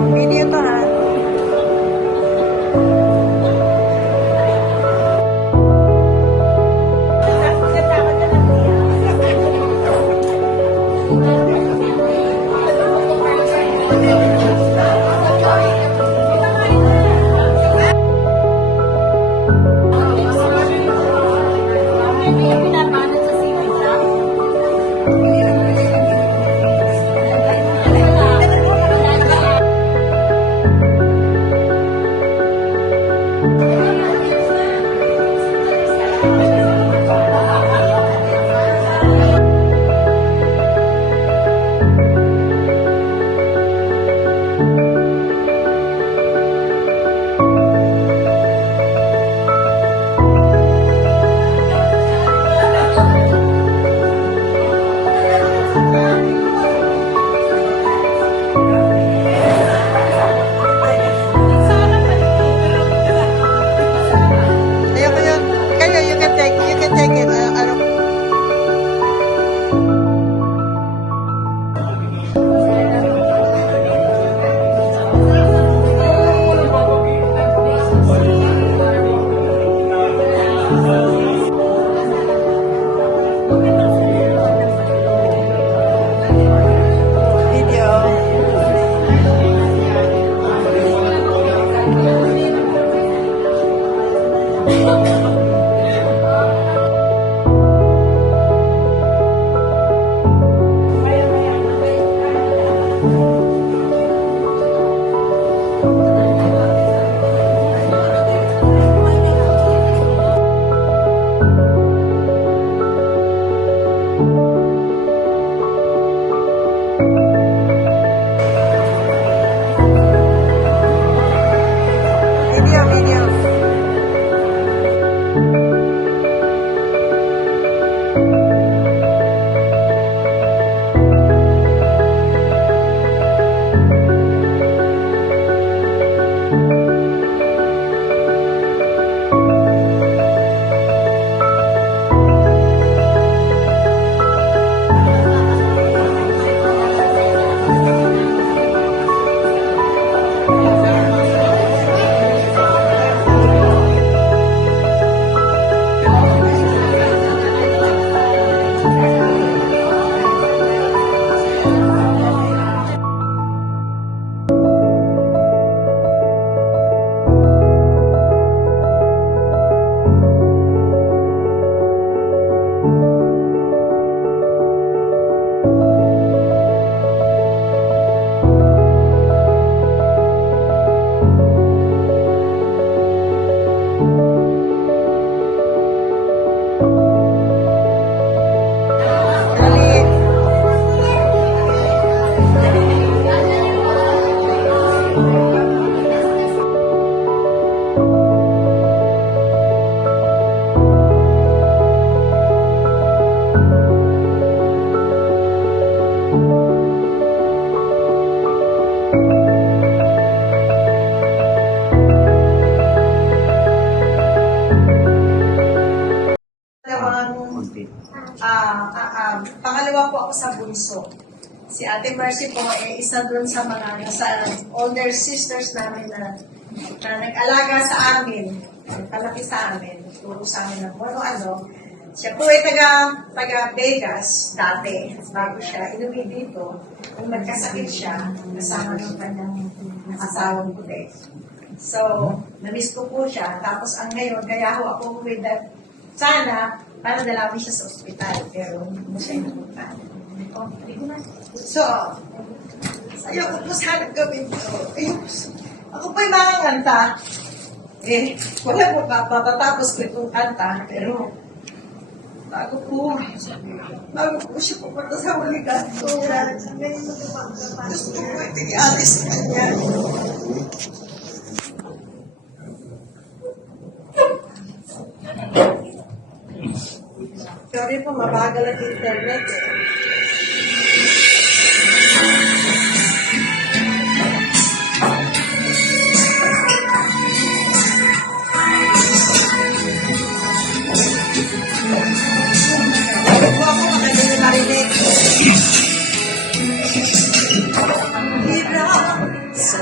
Video to ha. Pangalawa po ako sa bunso. Si Ate Mercy po isa doon sa mga nasa older sisters namin na nag-alaga sa amin, palaki sa amin, turo sa amin ng ano. Siya po ay taga Vegas dati, bago siya inuwi dito. Nung nagkasakit siya, kasama ng kanyang asawang puti. So, na-miss ko po siya. Tapos ang ngayon, kaya ako with that, sana, para dalawin siya sa ospital, pero hindi mo siya inupunta. So, ayoko po sana gawin ito. Ako po yung mga kanta. Wala po patatapos ko itong kanta, pero bago po siya pupunta sa huligan. So, gusto ko ito i-alis sa kanya. Sorry po, mabagal ang internet. Bago po ako, maganda nyo narinig. Hirap sa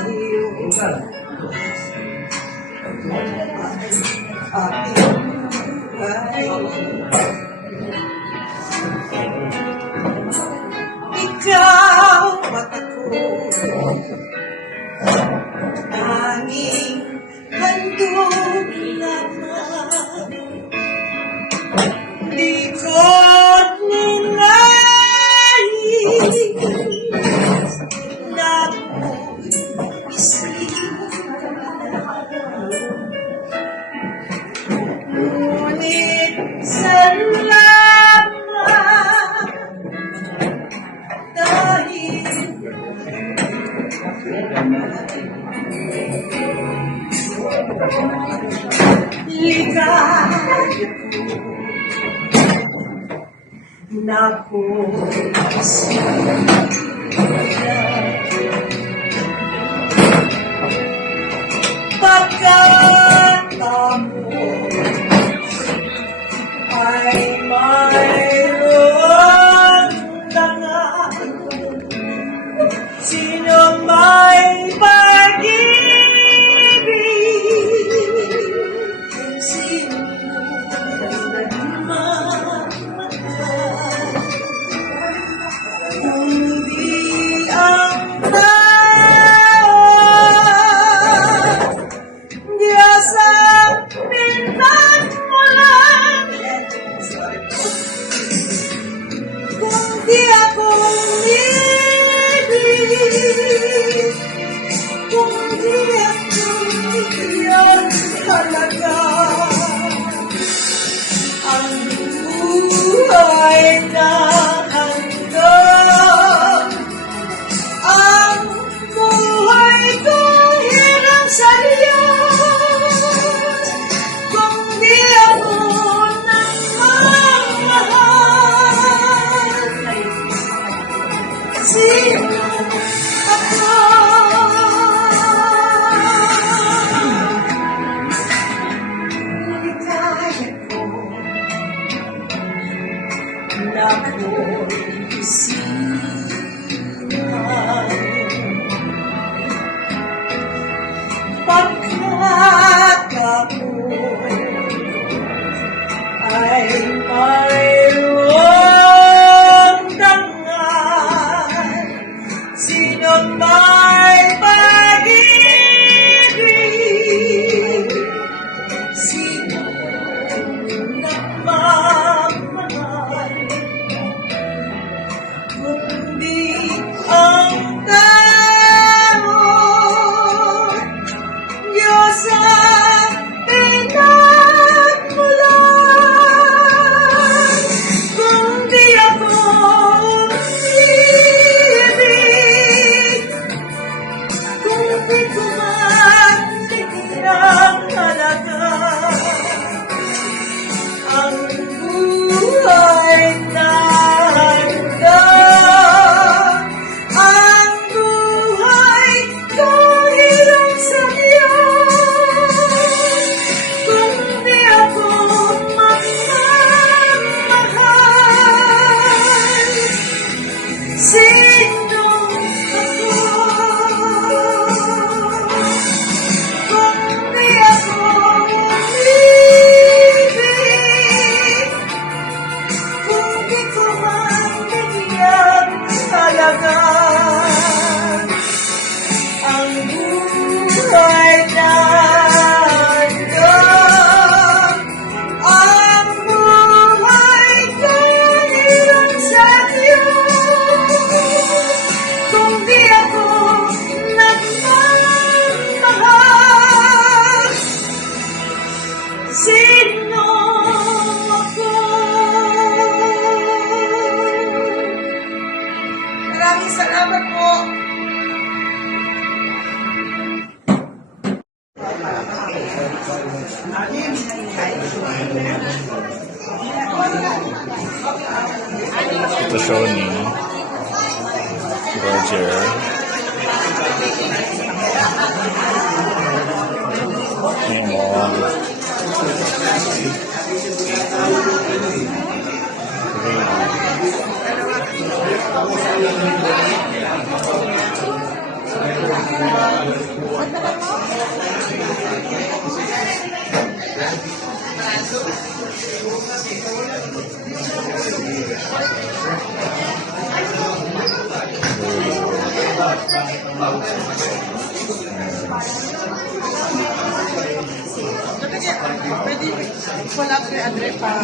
Ikaw at ako, tanging handog lamang. Di ko nilais na ngunit salamat dahil ligaya na ko pagkat ako ay mayroon na nga sino may pag-ibig sino nagmamahal kundi ang tao Diyos ang pinagmulan kung di ako umibig kung di ako iyan talaga ang buhay na hanggang ang buhay ko hirang sa Diyos kung di ako nagmamahal sino ako ligaya ko na ako'y isipan pagkat ako ay mayroong dangal sino may pag-ibig sino nagmamahal kundi ang tao Diyos ang pinagmulan kung di ako umibig kung di ko man tigilang halaga ang buhay na hanggang ang buhay ko hirang sa Diyos kung di ako magmamahal sino ako kung di ako umibig kung di ko man bigyan talaga ang buhay na hanggang ang buhay ko hirang sa Diyos kung di ako nagmamahal sino ako maraming salamat po. Ito show ni Roger. Yung mga Pwede pull up your address para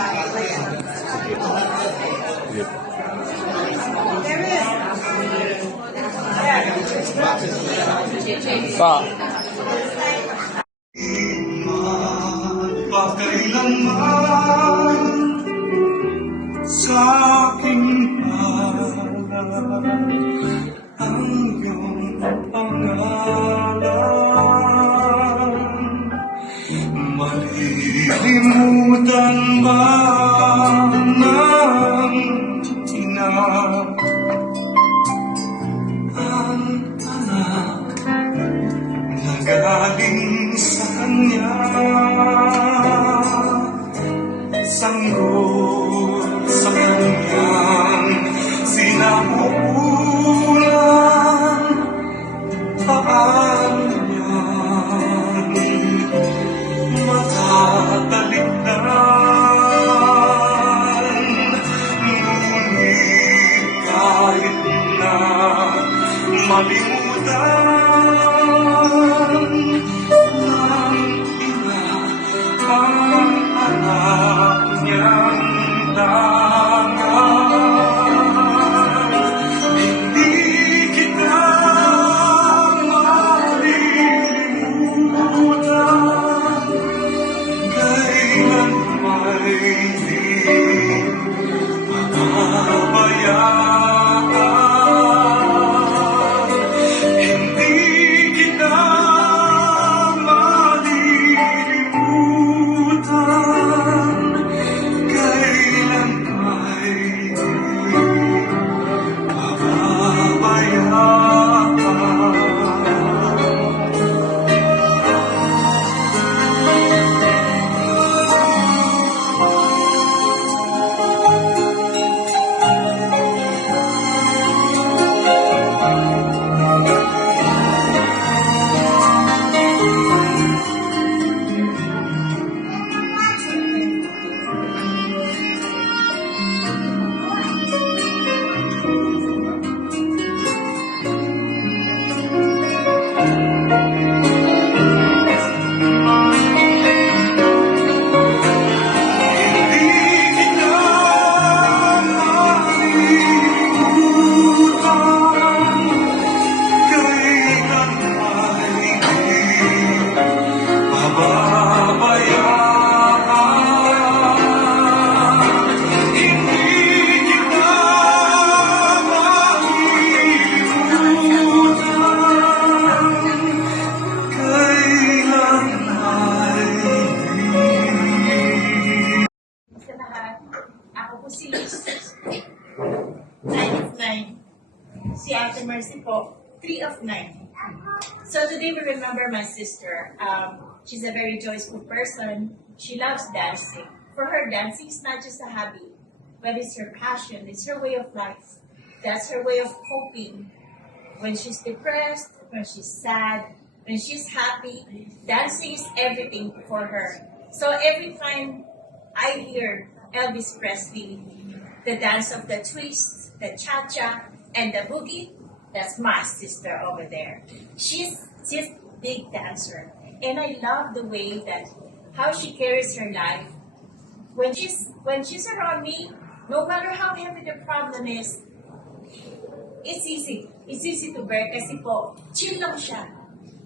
Pa. Pagkailanman sa aking pangalan ang iyong pangalan. Malilimutan ba ng ina ang anak na galing sa kanya? Sanggol sa kanyang sinapupunan, paano niyan makatalikdan? Ngunit kahit na malimutan ng ina ang anak niyang dangal, hindi kita malilimutan, kailan may di mapapabayaan. Hindi kita malilimutan, kailan may di mapapabayaan. Sa lahat, ako po si Liz, 9 of 9. Si Ate Mercy po, 3 of 9. So today we remember my sister. She's a very joyful person. She loves dancing. For her, dancing is not just a hobby, but it's her passion. It's her way of life. That's her way of coping. When she's depressed, when she's sad, when she's happy, dancing is everything for her. So every time I hear Elvis Presley, the dance of the twist, the cha-cha, and the boogie, that's my sister over there. She's just a big dancer. And I love the way that how she carries her life. When she's around me, no matter how heavy the problem is, it's easy. It's easy to bear kasi po, chill lang siya.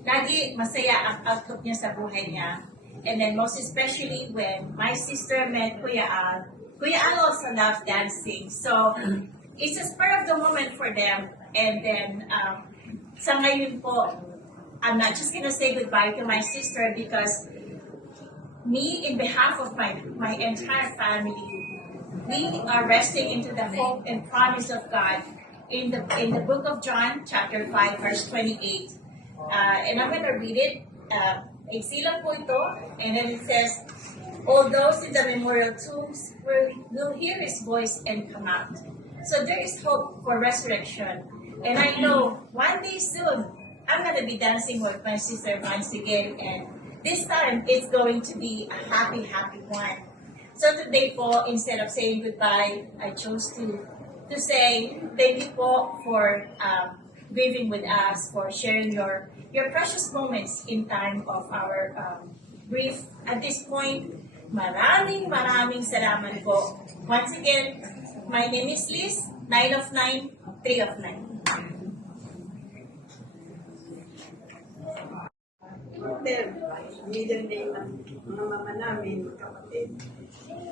Lagi masaya ang outlook niya sa buhay niya. And then most especially when my sister met Kuya Al. Kuya Al also loves dancing. So, it's a spur of the moment for them. And then, sa ngayon po, I'm not just gonna say goodbye to my sister because me, in behalf of my entire family, we are resting into the hope and promise of God in the book of John, chapter 5, verse 28. And I'm gonna read it. Iksilang po ito, and then it says, all those in the memorial tombs will hear His voice and come out. So there is hope for resurrection. And I know one day soon, I'm gonna be dancing with my sister once again, and this time it's going to be a happy, happy one. So today po, instead of saying goodbye, I chose to say thank you po for grieving with us, for sharing your precious moments in time of our grief. At this point, maraming salamat po. Once again, my name is Liz, 9 of 9, 3 of 9. Pero, middle name ng mga mama namin, kapatid.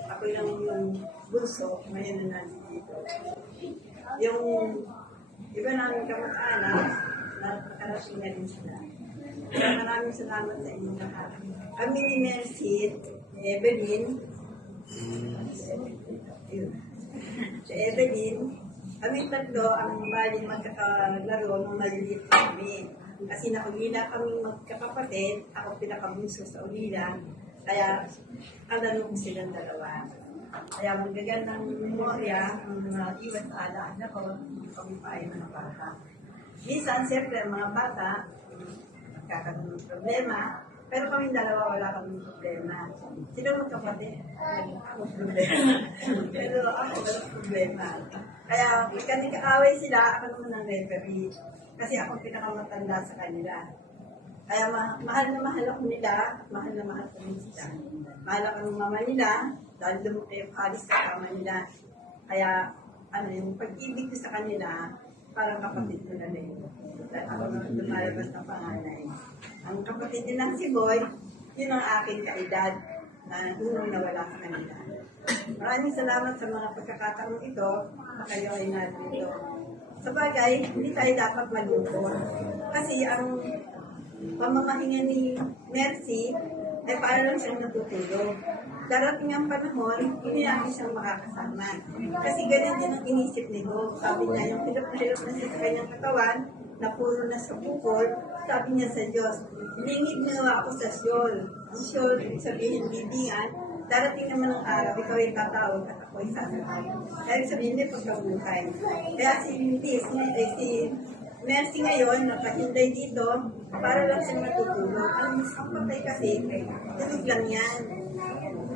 Ako lang yung bunso, ngayon na nandito. Yung iba namin kamag-anak, nakarating na rin sila. Kaya maraming salamat sa inyo lahat. Kami ni Mercy, Evelyn, si Evelyn, kami tatlo ang bali magkakalaro nung maliliit kami. Kasi nakulila kami magkakapatid, ako pinakabunso sa ulila, kaya kalaro ko silang dalawa. Kaya magagandang memorya ang mga iwan sa alaala ko, hindi kami pa ay mga bata. Minsan, siyempre, ang mga bata, magkakaroon ng problema, pero kami dalawa wala kaming problema. Sila magkapatid, ako problema. Pero ako walang problema. Kaya kasi kaaway sila, ako naman ang referee. Kasi ako pinakamatanda sa kanila. Kaya mahal na mahal ako nila, mahal na mahal ko rin sila. Mahal ako ng mama nila, dahil lumaki yung halis sa kama nila. Kaya yung pag-ibig ko sa kanila, parang kapatid ko na rin. Dahil ako naman lumalabas na panganay. Ang kapatid nilang si Boy, yun ang aking kaedad na unang nawala sa kanila. Maraming salamat sa mga pagkakataong ito na kayo ay nandito. Sa bagay, hindi tayo dapat malungkot. Kasi ang pamamahinga ni Mercy ay para lang siyang natutulog. Darating ang panahon, hindi namin siyang makakasama. Kasi ganun din ang inisip ni Bob. Sabi niya, yung hirap na siya sa kanyang katawan, na puro na sa bukol, sabi niya sa Diyos, lingid na ako sa Siyol. Ang Siyol, ibig sabihin, bibingan, darating naman ang araw, ikaw ay tatawag at ako ay sasakay. Kaya sabihin niya pagkabuhay. Kaya si Mercy ngayon, napahinday dito, para lang siyang matutulog. Ang patay kasi, tulog lang yan.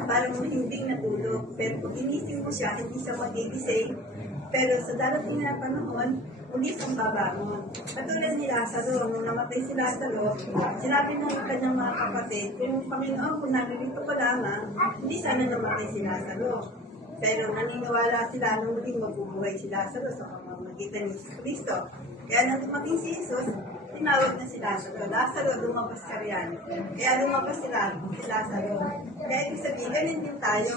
Parang hindi natulog. Pero pag inisip mo siya, hindi siya magigising. Pero sa darating na panahon, hindi siyang babangon. Katulad ni Lazaro, nung namatay si Lazaro, sinabi ng kanyang mga kapatid, kung Panginoon, kung naririto ko lamang, hindi sana namatay si Lazaro. Pero naniniwala sila nung muling magbubuhay si Lazaro sa pamamagitan ni Kristo. Kaya nang dumating si Jesus, tinawag na si Lazaro. Lazaro, lumabas ka riyan. Kaya lumabas si Lazaro. Kaya ibig sabihin, ganun din tayo.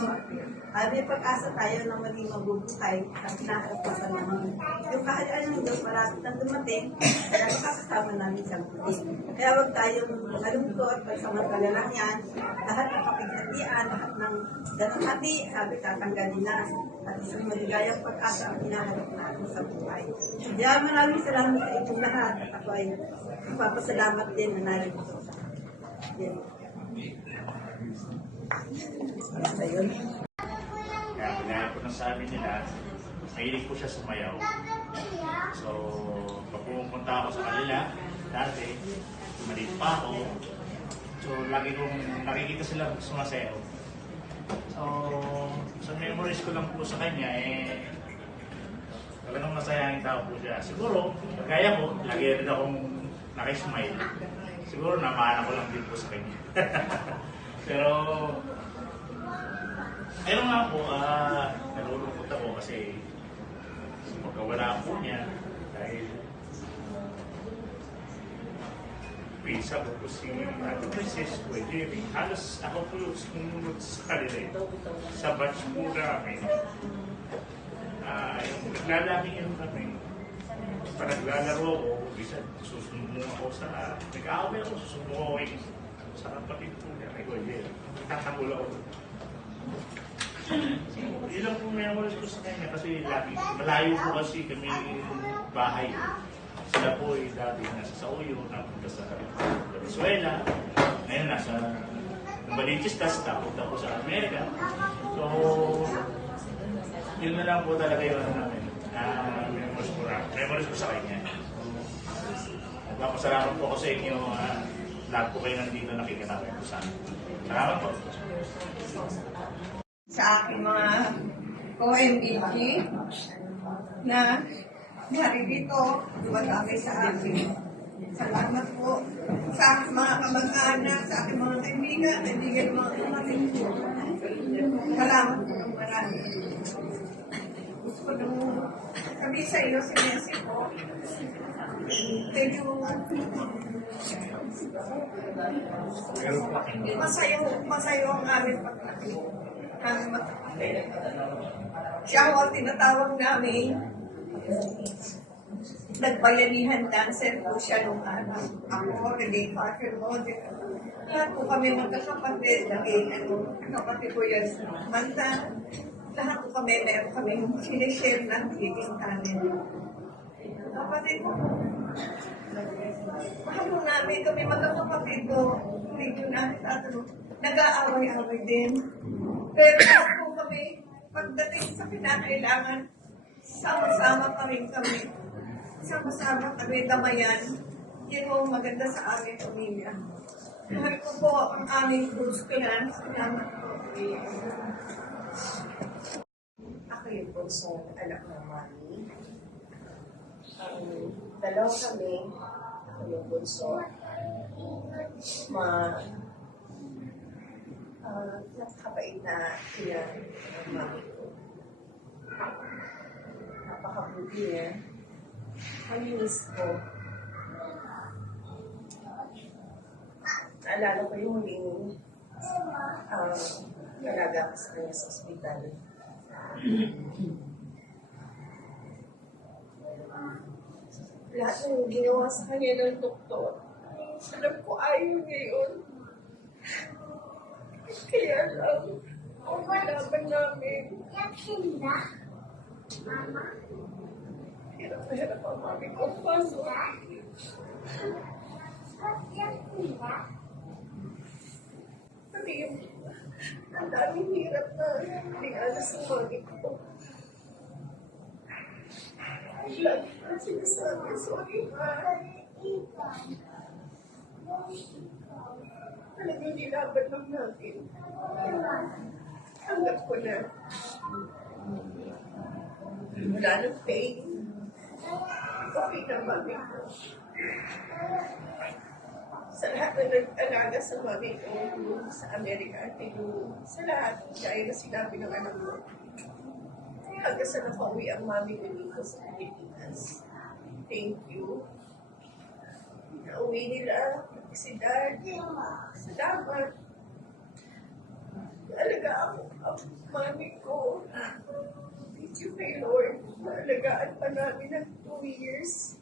May pag-asa tayo na maging mabubuhay at nakakapasan naman. Yung kahayaan ng Diyos, marapit na dumating, kaya makakasama namin sa muli. Kaya huwag tayong malungkot, pagsamantala lang yan. Lahat ng kapighatian, lahat ng dalangati, sabi tatanggalin na. At isang maligayang pag-asa ang hinahanap natin sa buhay. Kaya maraming salamat sa inyong lahat. At ako ay magpapasalamat din na narito. Yan. Ayun. Kaya kagaya po ng sabi nila, mahilig po siya sumayaw. So, pag pumunta ako sa kanila, dati, maliit pa ako. So, lagi kong nakikita sila sumasayaw. So, sa memories ko lang po sa kanya, talagang masayangin tao po siya. Siguro, kagaya ko, lagi rin akong nakismile. Siguro, namahan ako lang din po sa kanya. Pero, ayun nga po, nalulungkot ako kasi magkawala po niya dahil sabi ko si Ate Princess, pwede rin. Halos ako po yung sumunod sa kanila eh. Sa batch po namin. Naglalaki yun kami. Pag naglalaro ako, bisa susumbong ako sa... Nag-aaway ako, susumbong ako sa kapatid po niya. Ay, pwede. Itatangol ako. Ilang po memories ko sa kanya kasi lagi, malayo po kasi kami bahay. Sila po ay dati nasa Sauyo, napunta sa Venezuela. Ngayon nasa Balichistas, napunta po sa Amerika. So, yun na lang po talaga yung ano namin. Memories ko sa kanya. Nagpapasalamat po ako sa inyo. Lahat po kayo nandito nakikitawin po sa akin. Salamat po. Sa aking mga OMBG na naririto, dumadami sa akin. Salamat po sa aking mga kamag-anak, sa aking mga kaibigan ng mga kapatid ko. Salamat po ng marami. Gusto ko nung sabi sa iyo, si Messi po, medyo masayo ang aming pagkakit. Aming magkakapit. Siya ho ang tinatawag namin nagbayanihan dancer po siya nung ano. Ako, Renee Parker Model. Lahat po kami magkakapatid. Naging kapatid ko yan sa Manta. Lahat po kami, meron kami sinishare ng giging talent. Kapatid ko, mahal po namin kami magkakapatid ko. Hindi ko namin nag-aaway-away din. Pero lahat po kami, pagdating sa pinakailangan, sama-sama pa rin kami. Sama-sama kami, damayan. Yan po maganda sa aming pamilya. Mahal ko po ang aming Cruz Clan. Salamat po. Ako yung punsong anak ng mami. Ang dalaw kami, ako yung punso. Nakakabait na ina ng mami ko. Napakabuti niya. Malinis ko. Naalala ko yung huling nalaga ko sa kanya sa ospital. Lahat ng ginawa sa kanya ng doktor, alam ko ayaw niya yun. Kaya lang, ang malaban namin. Hirap na hirap ang mami ko. Paso. Pati yung ang daming hirap na alas ng mami ko. Lagi na sinasabi, sorry ma. Talagang nilaban lang natin. Tanggap ko na. Wala ng pain. Okay na mami ko. Sa lahat na nag-alaga sa mami ko sa Amerika at sa lahat, gaya na sinabi ng anak ko, hanggang sa nakauwi ang mami ko dito sa Pilipinas. Thank you. Nauwi nila, si Dad. Salamat. Naalaga ako ang mami ko. Thank you kay Lord. Naalagaan pa namin ng 2 years.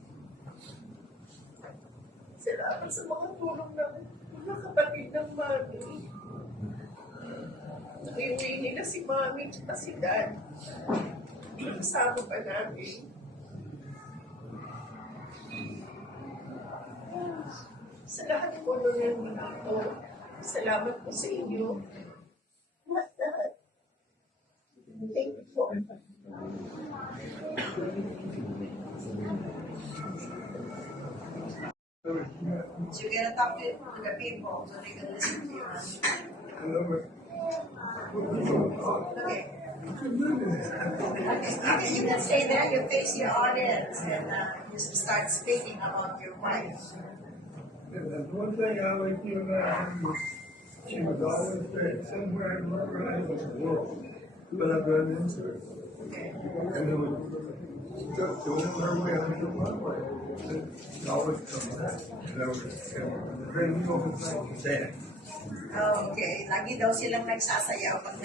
Salamat sa mga tulong ng mga kapatid ng mami. Naiuwi nila si mami at si Dad. Kasama pa namin. Sa lahat po ng mga ito, salamat po sa inyo. Lahat. Thank you po. So you're gonna talk to the people so they can listen to you. Okay. You can say that, you face your audience and you start speaking about your wife. And one thing I like you about her is she was always there, somewhere in the world, but I've run into her. And it was just doing her way, I took my way. She always come back. And I was bring you over to dance. Okay, lagi daw silang nagsasayaw pag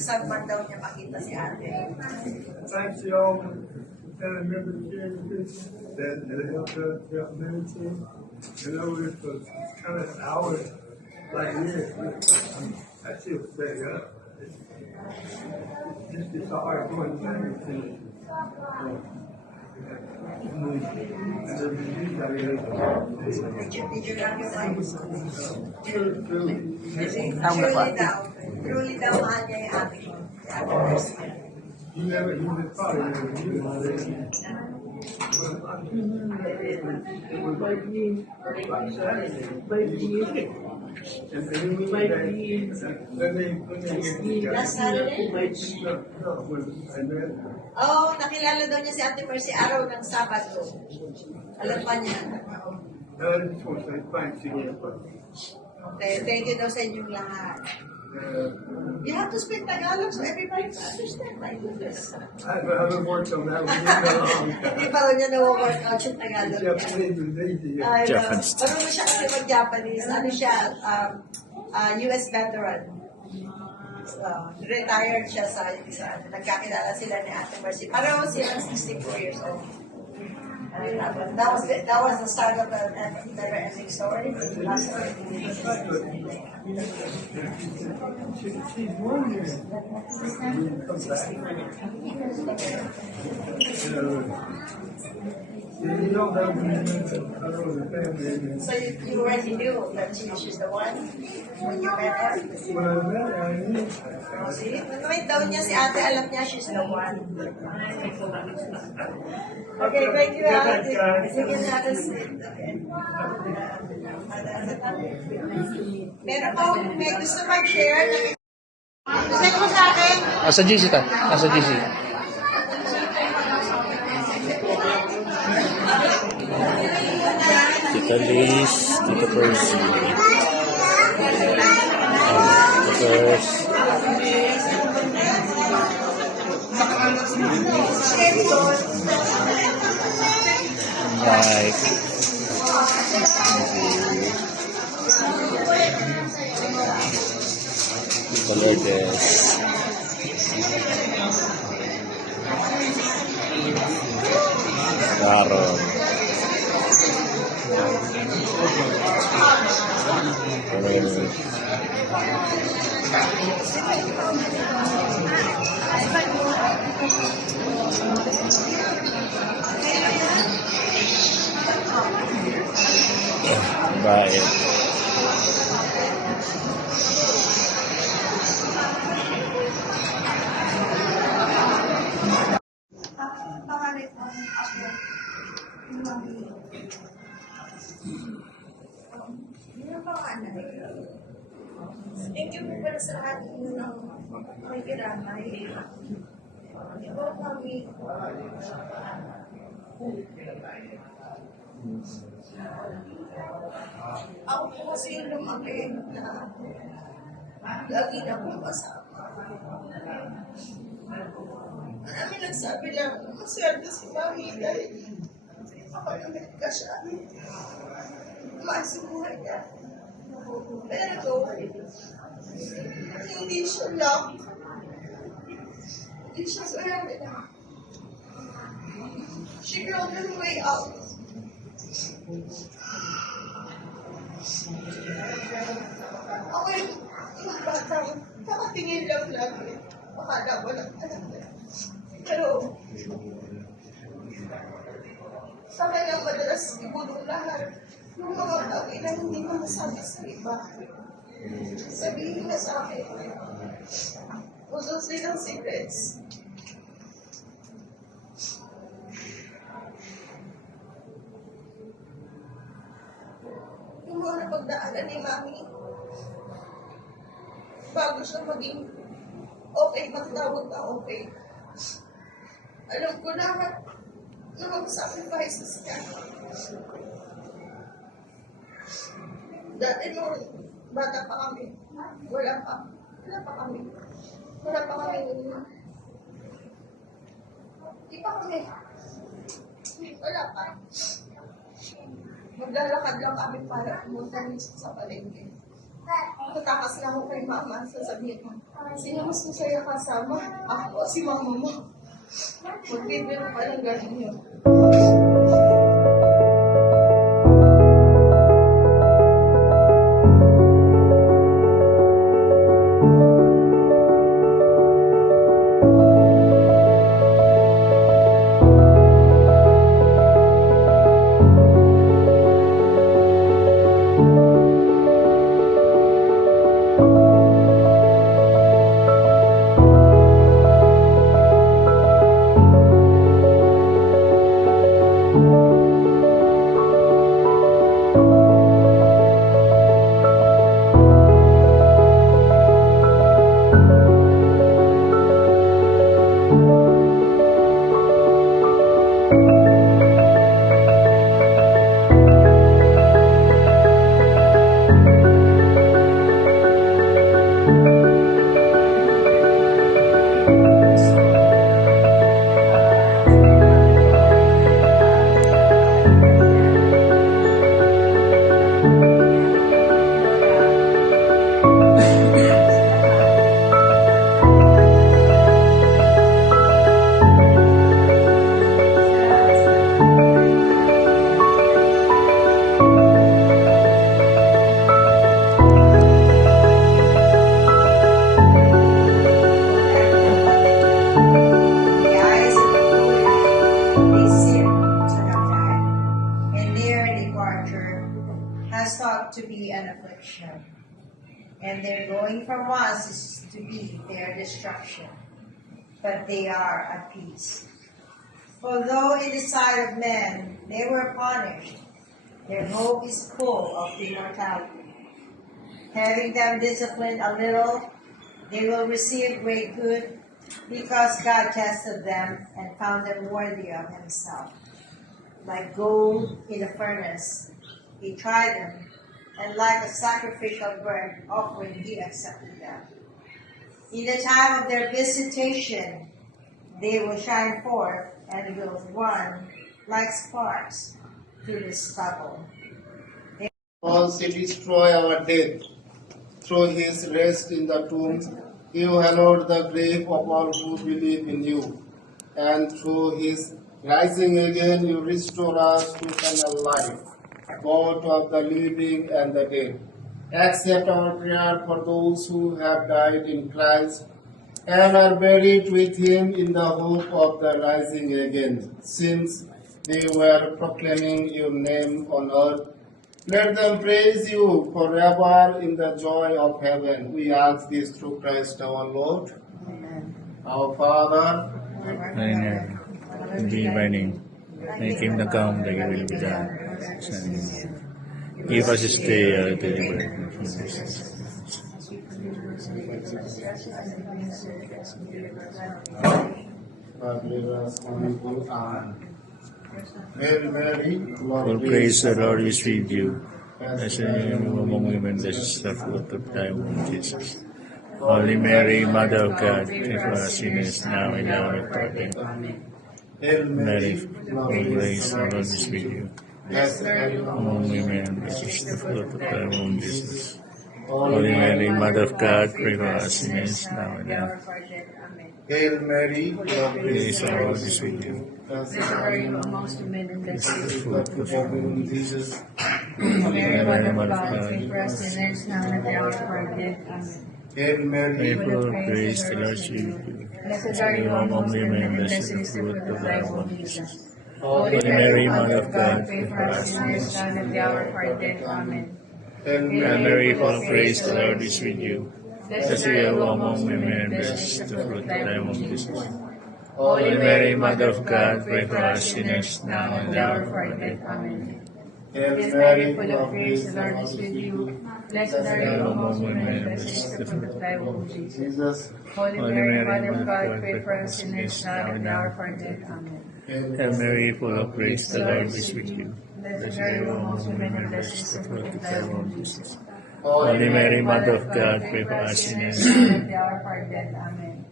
saan man daw niya makita si ate. Thanks to all that I remember sharing with you, that helped us throughout medicine. You know, it was kind of hours like this. I still stay up. Just as hard going back to Did you love your wife? Truly daw mahal niya yung ate ko. You never, you probably never knew how they It was like me, like Saturday, and then we went back, then they get the Last Saturday? No, when I met her. Oh, nakilala daw niya si Ate Mercy araw ng Sabado. Alam pa niya. And I just want to say thanks again, but, Okay, thank you daw sa inyong lahat. You have to speak Tagalog so everybody can understand. My goodness. I haven't worked on that one in a long Hindi time. pa rin niya na-workout yung Tagalog niya. Japanese is easy. Ay, Japanese. marunong siya kasi mag-Japanese. Ano siya, US veteran. Retired siya sa nagkakilala sila ni Ate Mercy. Pareho silang 64 years old. That was the start of the never-ending story. Last She's wondering. You know that when you met the, I don't know, the family, So you already knew that she's the one when you met her? when I met her, I knew. See? Nung daw niya si ate, alam niya she's the one. Okay, thank you, ate. Sige na, okay. Meron pa may gusto mag-share na send mo sa akin. Asa GC ta? Asa GC? Tita Liz, Tita Percy. Tita Percy. Mike. Tita Lourdes. Carol. Bye. Thank you po pala sa lahat ng makikiramay. Ito kami. Ako po kasi yung lumaki na lagi na po kasama. Marami nagsabi lang, maswerte si Mami dahil makagamit ka siya. Maas yung buhay niya. Pero hindi siya lang. Hindi siya swerte na. She crawled her way out. Ako yung batang nakatingin lang lagi. Akala ko lang talaga. Pero sa kanya madalas ibulong lahat ng mga bagay na hindi mo masabi sa iba. Sabihin na sa akin. Usos nilang secrets. Yung mga napagdaanan ni Mami, bago siya maging okay, magtawag na okay. Alam ko lahat na mag-sacrifices niya. Dati nung bata pa kami, wala pa kami. Di pa kami. Wala pa. Maglalakad lang kami para pumunta minsan sa palengke. Tatakas lang ako kay Mama, sasabihin ko, sino mas masaya kasama? Ako o si Mama mo? Magbibiro pa lang gano'n yun. out to be an affliction, and their going from us is to be their destruction, but they are at peace. For though in the sight of men they were punished, their hope is full of immortality. Having them disciplined a little, they will receive great good, because God tested them and found them worthy of himself. Like gold in a furnace, he tried them, and like a sacrificial burnt offering, he accepted them. In the time of their visitation, they will shine forth and will run like sparks through the stubble. Also destroy our death. Through his rest in the tomb, you hallowed the grave of all who believe in you. And through his rising again, you restore us to eternal life, both of the living and the dead. Accept our prayer for those who have died in Christ and are buried with him in the hope of the rising again, since they were proclaiming your name on earth. Let them praise you forever in the joy of heaven. We ask this through Christ our Lord. Amen. Our Father, Amen. Be thy name. Thy kingdom come, thy will be done. Give us this day our daily bread. God deliver us from evil. Amen. Hail Mary, All Lord, praise the Lord is with you. Blessed are you among women, blessed is the fruit of thy womb, Jesus. Holy Mary, Mother of God, pray for us sinners now and now and at our death. Hail Mary, Mary, full of grace, the Lord is with you. blessed are you Among women, blessed is the fruit of thy womb, Jesus. Holy Holy Mary, Mother of God, pray for us sinners now and now. Hail Mary, full of Grace, grace, the Lord is with you. blessed are you amongst women, and blessed blessed is is the fruit of your womb, Jesus. Mary, Mother of Mother of God, God, pray for us sinners now and at the hour of our death. Amen. Hail Pray Mary, for grace, the Lord is with you. Blessed are you amongst women, and blessed is the fruit of thy womb, Jesus. Holy Holy Mary, Mother of God, pray for us sinners now and at the hour of our death. Amen. Hail Hail Mary, Mary, full of grace, the Lord is with you. Blessed are you among women, and blessed is the fruit of thy womb, Jesus. Holy Mary, Mother of God, pray for us sinners now and at the hour of our death. Amen. Hail Hail Mary, full of grace, the Lord is with you. Blessed are you among women, and blessed is the fruit of thy womb, Jesus. Jesus. Holy Mary, Mother of God, pray for us sinners now and at the hour of our death. Amen. Hail Mary, full of grace, the Lord is with you. Blessed are you amongst women, and blessed is the fruit of thy womb, Jesus. Holy Mary, Mother of God, pray for us sinners. now and at the hour of our death. Amen.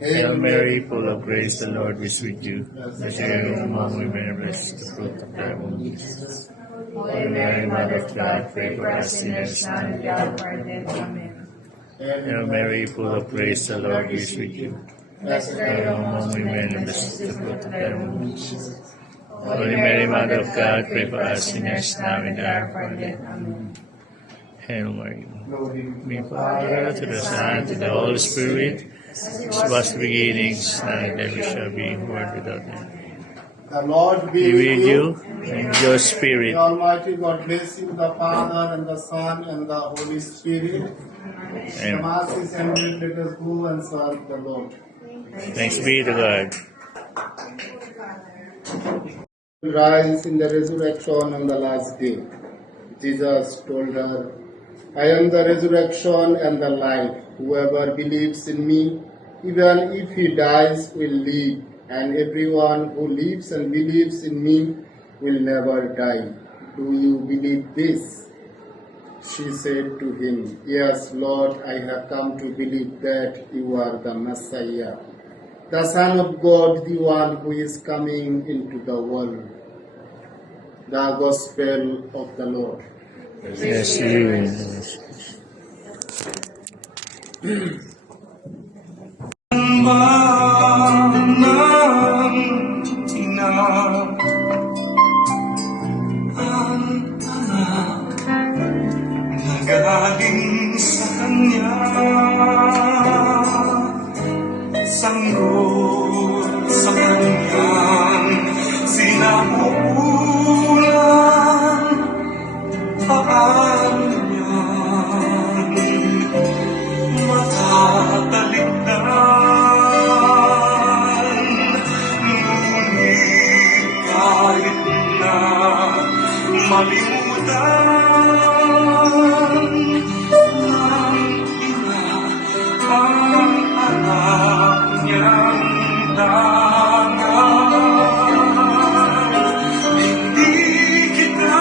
Hail Mary, full of grace, the Lord is with you. Blessed are you among women, and blessed is the fruit of thy womb, Jesus. Holy Mary, Mother of God, pray for us sinners now and at the hour of our death. Amen. Hail Mary, full of grace, the Lord is with you. Blessed are you amongst women, and blessed is the fruit of thy womb, Jesus. Holy Mary, Mother of God, pray for us sinners now and at the hour of our death. Amen. Hail Mary. Glory Be Father, to the Son, to the Holy Spirit, as it was the beginnings, now and ever shall be, world without end. The Lord Be be with you and your The spirit. Almighty God bless you, the Father and the Son and the Holy Spirit. The And Mass is ended. Let us go and serve the Lord. thanks be to God. Rise in the resurrection on the last day. Jesus told her, I am the resurrection and the life. Whoever believes in me, even if he dies, will live. And everyone who lives and believes in me will never die. Do you believe this? She said to him, Yes, Lord, I have come to believe that you are the Messiah, the Son of God, the one who is coming into the world. The Gospel of the Lord. Yes, you. Galing sa Kanya, sanggol sa Kanyang sinapupunan, paano hindi kita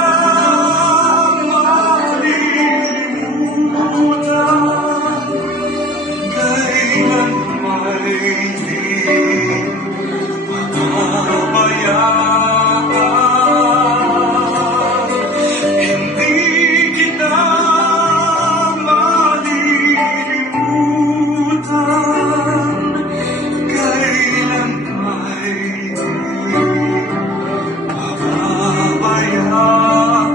malilimutan, kailan may di pababayaan. Hindi kita malilimutan, kailan may di pababayaan.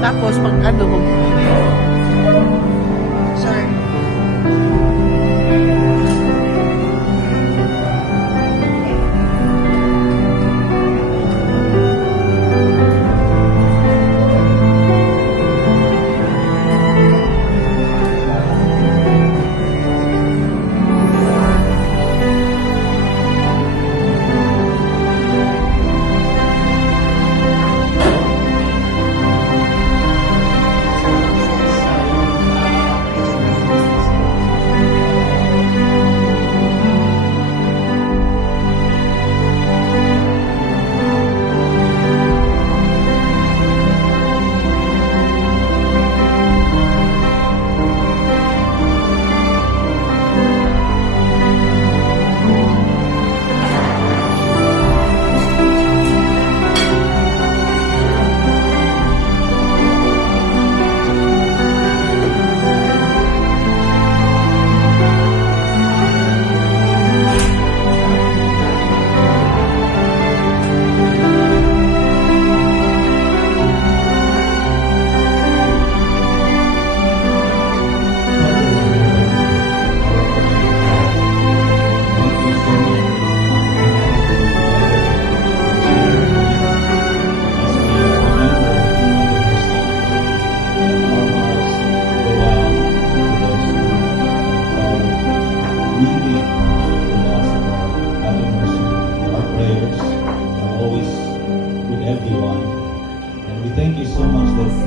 Tapos, pag ano mo. Sorry.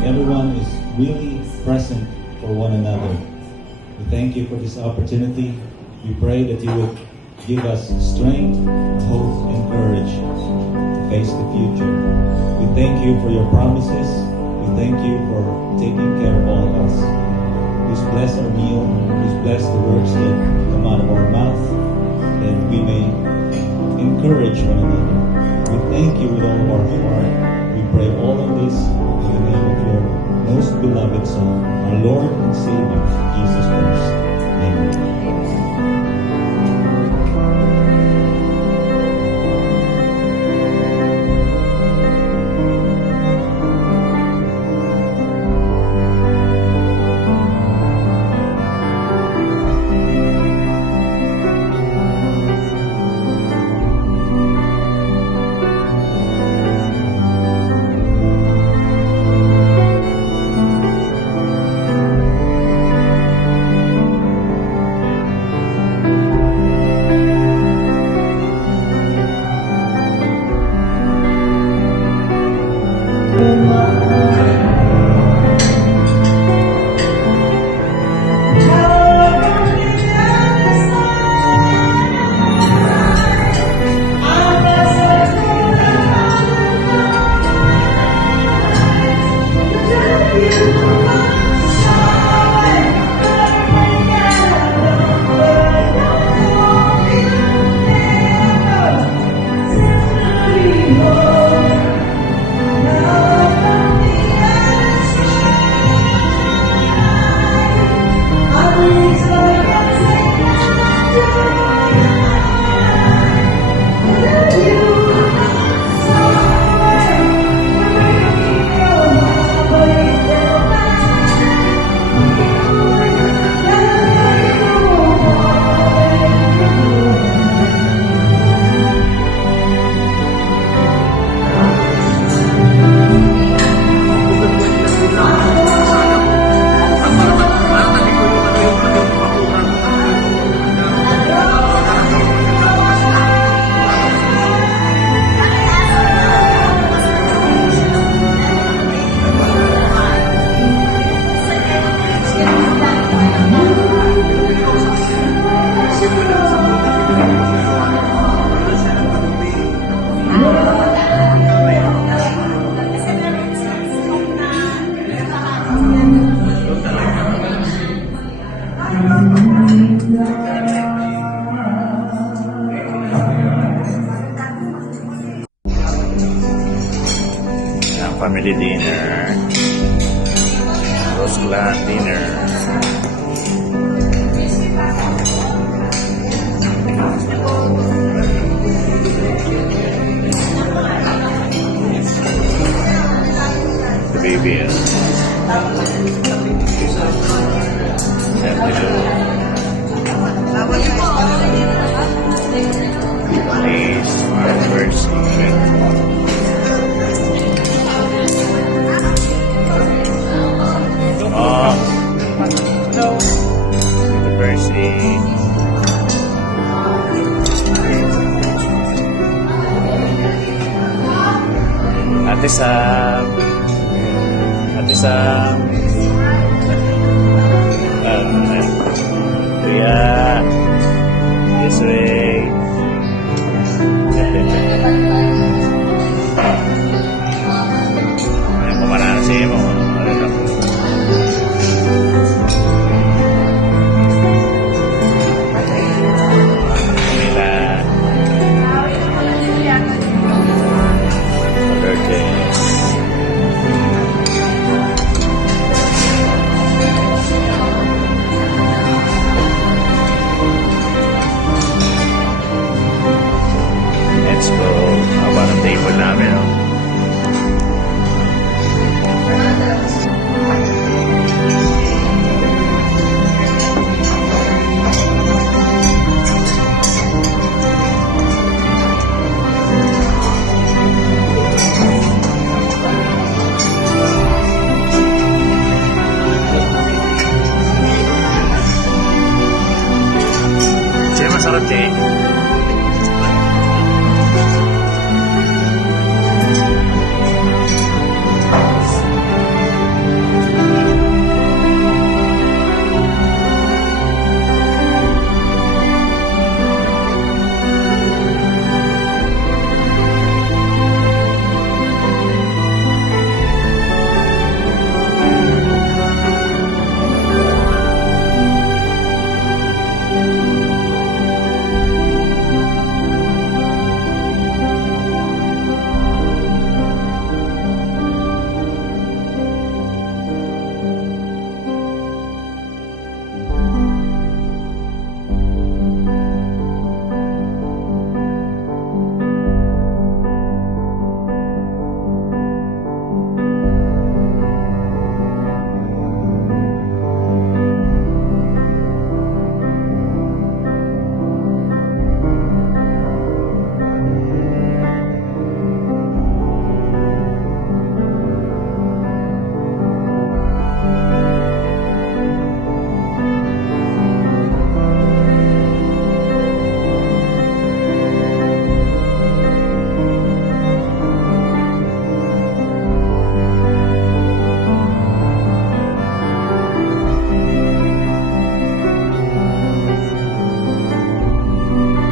everyone is really present for one another. We thank you for this opportunity. We pray that you would give us strength, hope, and courage to face the future. We thank you for your promises. We thank you for taking care of all of us. Please bless our meal. Please bless the words that come out of our mouth, that we may encourage one another. We thank you with all of our heart. We pray all of this in the name of your most beloved Son, our Lord and Savior, Jesus Christ. Amen. family dinner. Rose Clan dinner. The baby is please our first Mercy. Ate Sam. Ate Sam. Kuya. This way. Ayan, pumaraan siya mo. Let's go. Haba ng table namin, oh. Siya masarap, Jay.